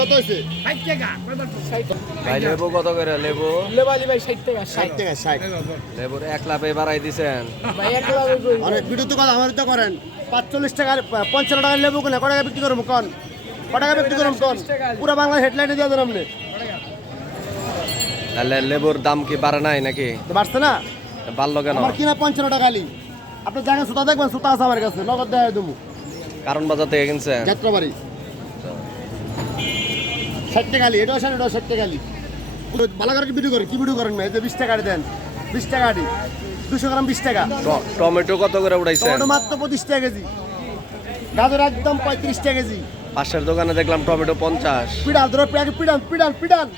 কত হয়েছে? ভাই লেবু কত করে? লেবু ভাই 60 টাকা 60 টাকা 60। লেবুর 1 লাভে বাড়াই দিছেন। ভাই 1 লাখ অনেক ভিডিও তো কথা আমার তো করেন 45 টাকা 55 টাকার লেবু কোন কত টাকা বিক্রি করব কোন? কত টাকা বিক্রি করব কোন? পুরো বাংলা হেডলাইনে দিয়ে দেন আপনি। তাহলে লেবুর দাম কি বাড়ে নাই নাকি? তো বাড়ছে না? বাড়লো কেন? আমার কিনা 55 টাকা খালি। আপনি জানেন সুতা দেখবেন, সুতা আছে আমার কাছে, নগদ দেয় দেবো। কারণ বাজার থেকে কিনছেন? যাত্রাবাড়ি 60 টাকা খালি, এটাও 60 টাকা খালি। ভালো করে ভিডিও করেন, কি ভিডিও করেন ভাই? এই যে 20 টাকা দেন, 20 টাকা দি 200 গ্রাম 20 টাকা। টমেটো কত করে উঠাইছেন? টমেটো মাত্র 25 টাকা কেজি, গাজর একদম 35 টাকা কেজি। পাশের দোকানে দেখলাম টমেটো 50। পিডান ধরো, পিডান পিডান পিডান।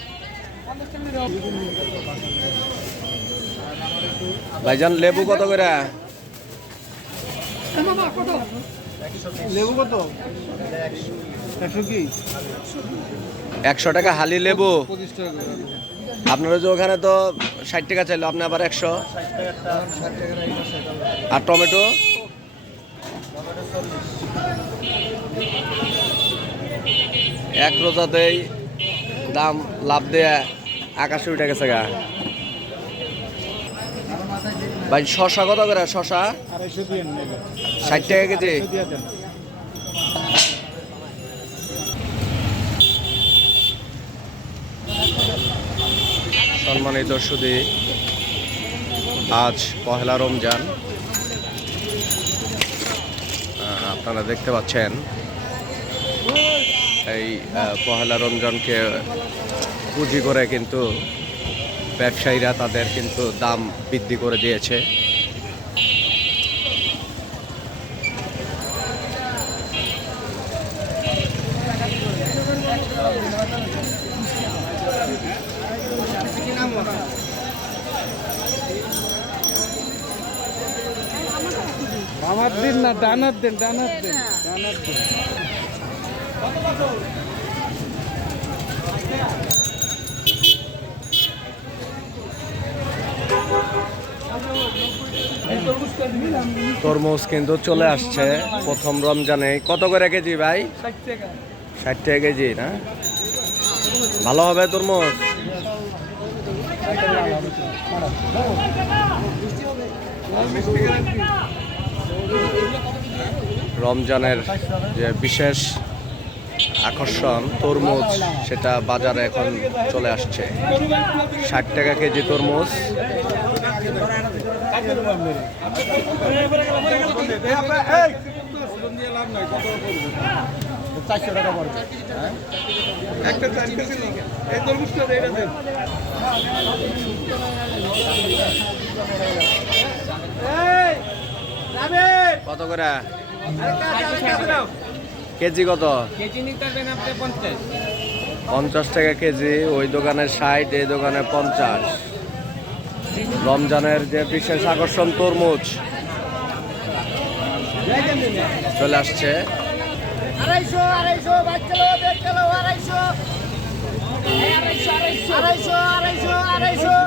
ভাইজান লেবু কত করে? লেবু কত? 100 কি? 100 টাকা হালি লেবু। 25 টাকা। আপনারা যে ওখানে তো 60 টাকা চাইলো, আপনি আবার 100। আর টমেটো? এক রোজাতেই দাম লাভ দেয়া আকাশে উঠে গেছে গা। ভাই শশা কত করে? শশা 250 দিয়ে নেন। 60 টাকা কেজি। দিয়ে দেন। সম্মানিত সুধী, আজ পহেলা রমজান। আপনারা দেখতে পাচ্ছেন এই পহেলা রমজানকে পুঁজি করে কিন্তু ব্যবসায়ীরা তাদের কিন্তু দাম বৃদ্ধি করে দিয়েছে। আমার দিন না, ডানার দিন, ডানার দিন, ডানার দিন। তরমুজ কিন্তু চলে আসছে প্রথম রমজানে। কত করে কেজি ভাই? 60 টাকা। 60 টাকা কেজি না? ভালো হবে তরমুজ? রমজানের যে বিশেষ আকর্ষণ তরমুজ, সেটা বাজারে এখন চলে আসছে। 60 টাকা কেজি তরমুজ। কত করে কেজি? কত কেজি নিতে পারবেন আপনি? 50। 50 টাকা কেজি। ওই দোকানে 60, এই দোকানে 50। রমজানের যে বিশেষ আকর্ষণ তরমুজ চলে আসছে। 250 বাচ্চা লো, 250 250 250 250